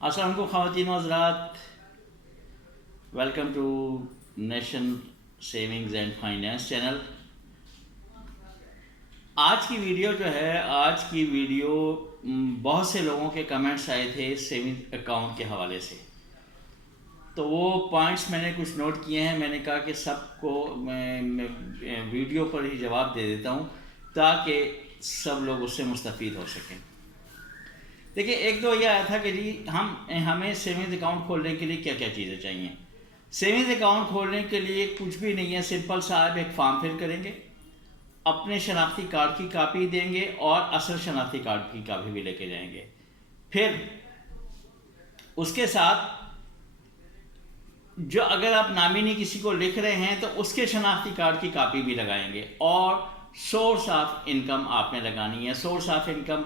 السلام علیکم خواتین و حضرات، welcome to nation savings and finance channel. آج کی ویڈیو بہت سے لوگوں کے کمنٹس آئے تھے سیونگ اکاؤنٹ کے حوالے سے، تو وہ پوائنٹس میں نے کچھ نوٹ کیے ہیں۔ میں نے کہا کہ سب کو میں ویڈیو پر ہی جواب دے دیتا ہوں تاکہ سب لوگ اس سے مستفید ہو سکیں۔ دیکھیے، ایک تو یہ آیا تھا کہ جی ہمیں سیونگز اکاؤنٹ کھولنے کے لیے کیا کیا چیزیں چاہیے۔ سیونگز اکاؤنٹ کھولنے کے لیے کچھ بھی نہیں ہے، سمپل سا آپ ایک فارم فل کریں گے، اپنے شناختی کارڈ کی کاپی دیں گے اور اصل شناختی کارڈ کی کاپی بھی لے کے جائیں گے۔ پھر اس کے ساتھ جو اگر آپ نامینی کسی کو لکھ رہے ہیں تو اس کے شناختی کارڈ کی کاپی بھی لگائیں گے، اور سورس آف انکم آپ نے لگانی ہے۔ سورس آف انکم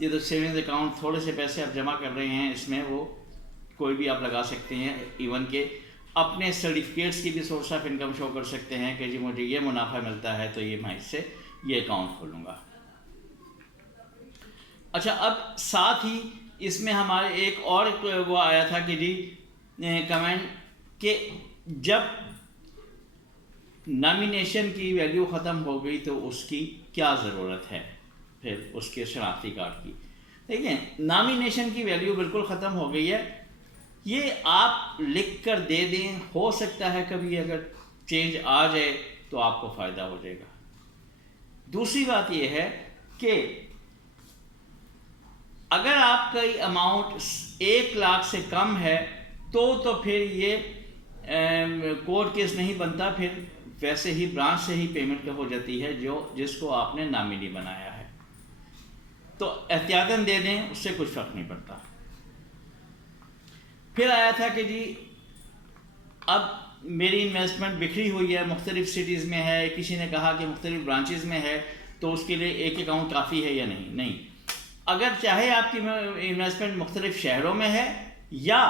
یہ تو سیونگز اکاؤنٹ تھوڑے سے پیسے آپ جمع کر رہے ہیں، اس میں وہ کوئی بھی آپ لگا سکتے ہیں، ایون کہ اپنے سرٹیفکیٹس کی بھی سورس آف انکم شو کر سکتے ہیں کہ جی مجھے یہ منافع ملتا ہے تو یہ میں اس سے یہ اکاؤنٹ کھولوں گا۔ اچھا، اب ساتھ ہی اس میں ہمارے ایک اور وہ آیا تھا کہ جی کمنٹ کہ جب نامینیشن کی ویلیو ختم ہو گئی تو اس کی کیا ضرورت ہے، پھر اس کے شناختی کارڈ کی۔ دیکھیں، نامینیشن کی ویلیو بالکل ختم ہو گئی ہے، یہ آپ لکھ کر دے دیں، ہو سکتا ہے کبھی اگر چینج آ جائے تو آپ کو فائدہ ہو جائے گا۔ دوسری بات یہ ہے کہ اگر آپ کا اماؤنٹ 1 لاکھ سے کم ہے تو پھر یہ کورٹ کیس نہیں بنتا، پھر ویسے ہی برانچ سے ہی پیمنٹ ہو جاتی ہے جس کو آپ نے نامینی بنایا ہے، تو احتیاطاً دے دیں، اس سے کچھ فرق نہیں پڑتا۔ پھر آیا تھا کہ جی اب میری انویسٹمنٹ بکھری ہوئی ہے، مختلف سٹیز میں ہے، کسی نے کہا کہ مختلف برانچز میں ہے، تو اس کے لیے ایک اکاؤنٹ کافی ہے یا نہیں۔ اگر چاہے آپ کی انویسٹمنٹ مختلف شہروں میں ہے یا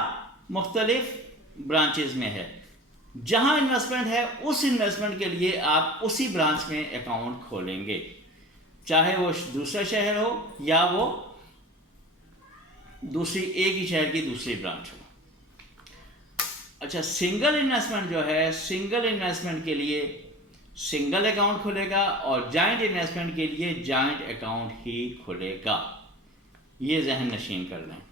مختلف برانچز میں ہے، جہاں انویسٹمنٹ ہے اس انویسٹمنٹ کے لیے آپ اسی برانچ میں اکاؤنٹ کھولیں گے، چاہے وہ دوسرا شہر ہو یا وہ ایک ہی شہر کی دوسری برانچ ہو۔ اچھا، سنگل انویسٹمنٹ جو ہے، سنگل انویسٹمنٹ کے لیے سنگل اکاؤنٹ کھلے گا، اور جوائنٹ انویسٹمنٹ کے لیے جوائنٹ اکاؤنٹ ہی کھلے گا، یہ ذہن نشین کر لیں۔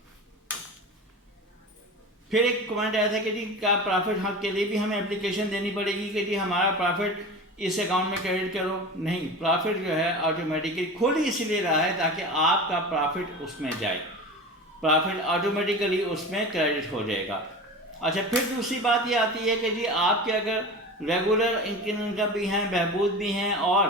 پھر ایک کمنٹ آیا تھا کہ جی کیا پرافٹ حق کے لیے بھی ہمیں اپلیکیشن دینی پڑے گی کہ جی ہمارا پرافٹ اس اکاؤنٹ میں کریڈٹ کرو؟ نہیں، پرافٹ جو ہے آٹومیٹکلی کھل ہی اس لیے رہا ہے تاکہ آپ کا پرافٹ اس میں جائے، پرافٹ آٹومیٹیکلی اس میں کریڈٹ ہو جائے گا۔ اچھا، پھر دوسری بات یہ آتی ہے کہ جی آپ کے اگر ریگولر انکم بھی ہیں، بہبود بھی ہیں، اور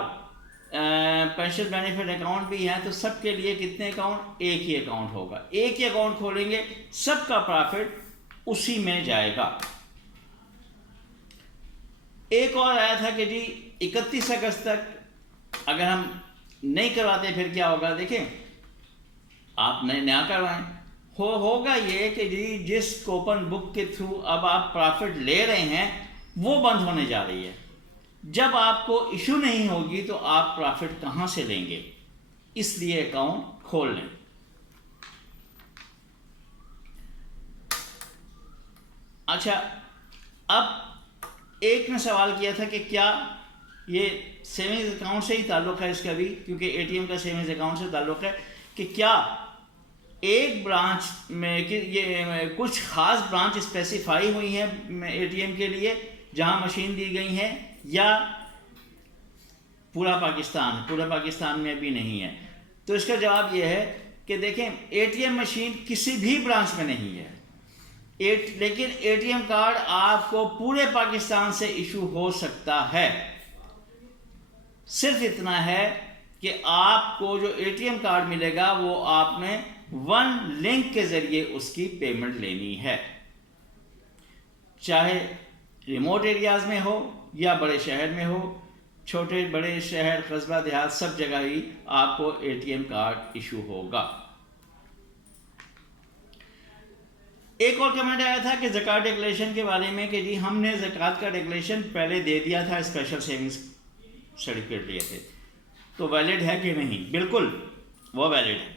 پینشن بینیفٹ اکاؤنٹ بھی ہیں، تو سب کے لیے کتنے اکاؤنٹ؟ ایک ہی اکاؤنٹ ہوگا، ایک ہی اکاؤنٹ کھولیں گے، سب کا پرافٹ اسی میں جائے گا۔ ایک اور آیا تھا کہ جی 31 اگست تک اگر ہم نہیں کرواتے پھر کیا ہوگا؟ دیکھیں، آپ نیا کروائیں، ہوگا یہ کہ جی جس کوپن بک کے تھرو اب آپ پرافٹ لے رہے ہیں وہ بند ہونے جا رہی ہے، جب آپ کو ایشو نہیں ہوگی تو آپ پرافٹ کہاں سے لیں گے؟ اس لیے اکاؤنٹ کھول لیں۔ اچھا، اب ایک نے سوال کیا تھا کہ کیا یہ سیونگز اکاؤنٹ سے ہی تعلق ہے اس کا بھی، کیونکہ اے ٹی ایم کا سیونگز اکاؤنٹ سے تعلق ہے، کہ کیا ایک برانچ میں کہ یہ کچھ خاص برانچ اسپیسیفائی ہوئی ہیں اے ٹی ایم کے لیے جہاں مشین دی گئی ہیں، یا پورا پاکستان میں بھی نہیں ہے؟ تو اس کا جواب یہ ہے کہ دیکھیں، اے ٹی ایم مشین کسی بھی برانچ میں نہیں ہے، لیکن اے ٹی ایم کارڈ آپ کو پورے پاکستان سے ایشو ہو سکتا ہے۔ صرف اتنا ہے کہ آپ کو جو اے ٹی ایم کارڈ ملے گا وہ آپ نے 1 لنک کے ذریعے اس کی پیمنٹ لینی ہے، چاہے ریموٹ ایریاز میں ہو یا بڑے شہر میں ہو، چھوٹے بڑے شہر، قصبہ، دیہات، سب جگہ ہی آپ کو A T M card issue ہوگا۔ ایک اور کمنٹ آیا تھا کہ زکوٰۃ ڈکلیریشن کے بارے میں کہ جی ہم نے زکوٰۃ کا ڈکلیریشن پہلے دے دیا تھا، اسپیشل سیونگز سرٹیفکیٹ لیے تھے، تو ویلڈ ہے کہ نہیں؟ بالکل وہ ویلڈ ہے۔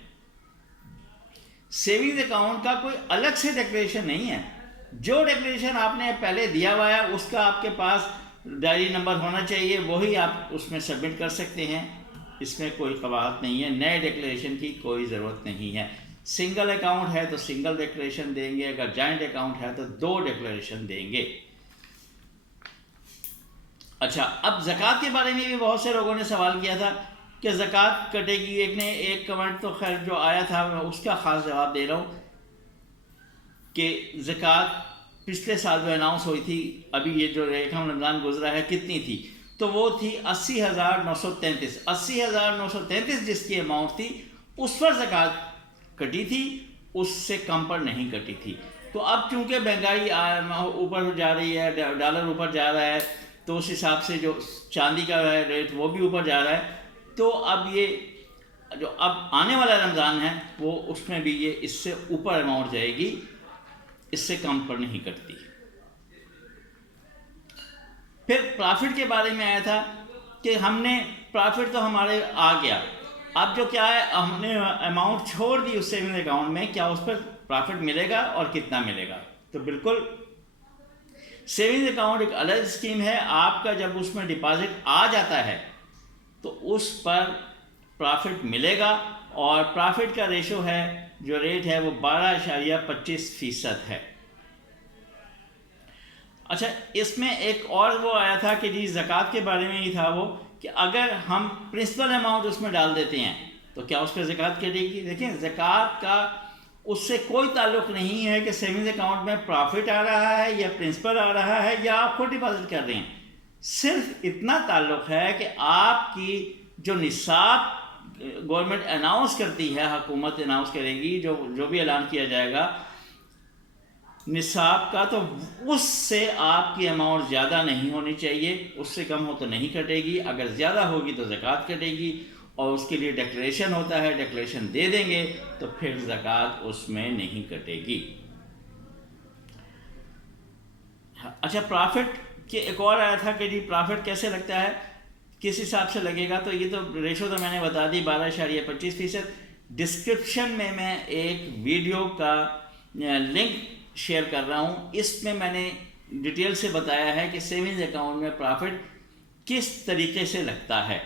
سیونگ اکاؤنٹ کا کوئی الگ سے ڈیکلیریشن نہیں ہے. جو ڈیکلیریشن آپ نے پہلے دیا ہوا ہے اس کا آپ کے پاس ڈائری نمبر ہونا چاہیے, وہی آپ اس میں سبمٹ کر سکتے ہیں. اس میں کوئی قواعد نہیں ہے, نئے ڈیکلیریشن کی کوئی ضرورت نہیں ہے. سنگل اکاؤنٹ ہے تو سنگل ڈیکلیریشن دیں گے, اگر جوائنٹ اکاؤنٹ ہے تو 2 ڈیکلیریشن دیں گے. اچھا, اب زکوٰۃ کے بارے میں بھی بہت سے لوگوں نے سوال کیا تھا کہ زکوٰۃ کٹے گی. ایک کمنٹ تو خیر جو آیا تھا میں اس کا خاص جواب دے رہا ہوں کہ زکوٰۃ پچھلے سال جو اناؤنس ہوئی تھی, ابھی یہ جو یکم رمضان گزرا ہے, کتنی تھی؟ تو وہ تھی 80,933. 80,933 جس کی اماؤنٹ تھی اس پر زکوٰۃ کٹی تھی, اس سے کم پر نہیں کٹی تھی. تو اب چونکہ مہنگائی اوپر جا رہی ہے, ڈالر اوپر جا رہا ہے, تو اس حساب سے جو چاندی کا ریٹ وہ بھی اوپر جا رہا ہے. تو اب یہ جو اب آنے والا رمضان ہے وہ اس میں بھی یہ اس سے اوپر اماؤنٹ جائے گی, اس سے کم پر نہیں کٹتی. پھر پرافٹ کے بارے میں آیا تھا کہ ہم نے پرافٹ تو ہمارے آ گیا, اب جو کیا ہے ہم نے اماؤنٹ چھوڑ دی اس سیونگ اکاؤنٹ میں, کیا اس پر پرافٹ ملے گا اور کتنا ملے گا؟ تو بالکل سیونگ اکاؤنٹ ایک الگ اسکیم ہے. آپ کا جب اس میں ڈپازٹ آ جاتا ہے تو اس پر پرافٹ ملے گا, اور پرافٹ کا ریشو ہے جو ریٹ ہے وہ 12.25% ہے. اچھا, اس میں ایک اور وہ آیا تھا کہ جی زکوٰۃ کے بارے میں ہی تھا وہ کہ اگر ہم پرنسپل اماؤنٹ اس میں ڈال دیتے ہیں تو کیا اس پہ زکوٰۃ کٹے گی؟ دیکھیں, زکوٰۃ کا اس سے کوئی تعلق نہیں ہے کہ سیونگ اکاؤنٹ میں پرافٹ آ رہا ہے یا پرنسپل آ رہا ہے یا آپ خود ڈپازٹ کر رہے ہیں. صرف اتنا تعلق ہے کہ آپ کی جو نصاب گورنمنٹ اناؤنس کرتی ہے, حکومت اناؤنس کرے گی, جو بھی اعلان کیا جائے گا نصاب کا, تو اس سے آپ کی اماؤنٹ زیادہ نہیں ہونی چاہیے. اس سے کم ہو تو نہیں کٹے گی, اگر زیادہ ہوگی تو زکوٰۃ کٹے گی, اور اس کے لیے ڈیکلیریشن ہوتا ہے, ڈیکلیریشن دے دیں گے تو پھر زکوٰۃ اس میں نہیں کٹے گی. اچھا, پرافٹ کے ایک اور آیا تھا کہ جی پرافٹ کیسے لگتا ہے, کس حساب سے لگے گا؟ تو یہ تو ریشو تو میں نے بتا دی 12.25%. ڈسکرپشن میں ایک ویڈیو کا لنک شیئر کر رہا ہوں, اس میں نے ڈیٹیل سے بتایا ہے کہ سیونگ اکاؤنٹ میں پرافٹ کس طریقے سے لگتا ہے.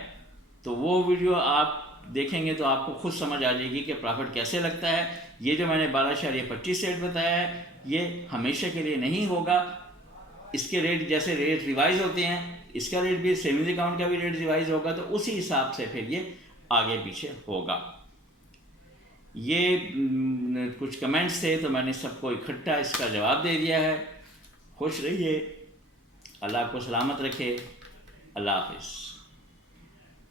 تو وہ ویڈیو آپ دیکھیں گے تو آپ کو خود سمجھ آ جائے گی کہ پرافٹ کیسے لگتا ہے. یہ جو میں نے 12.25 ریٹ بتایا ہے یہ ہمیشہ کے لیے نہیں ہوگا. اس کے ریٹ جیسے ریٹ ریوائز ہوتے ہیں, اس کا ریٹ بھی, سیونگ اکاؤنٹ کا بھی ریٹ ریوائز ہوگا, تو اسی حساب سے پھر یہ آگے پیچھے ہوگا. یہ کچھ کمنٹس تھے تو میں نے سب کو اکٹھا اس کا جواب دے دیا ہے. خوش رہیے, اللہ آپ کو سلامت رکھے. اللہ حافظ.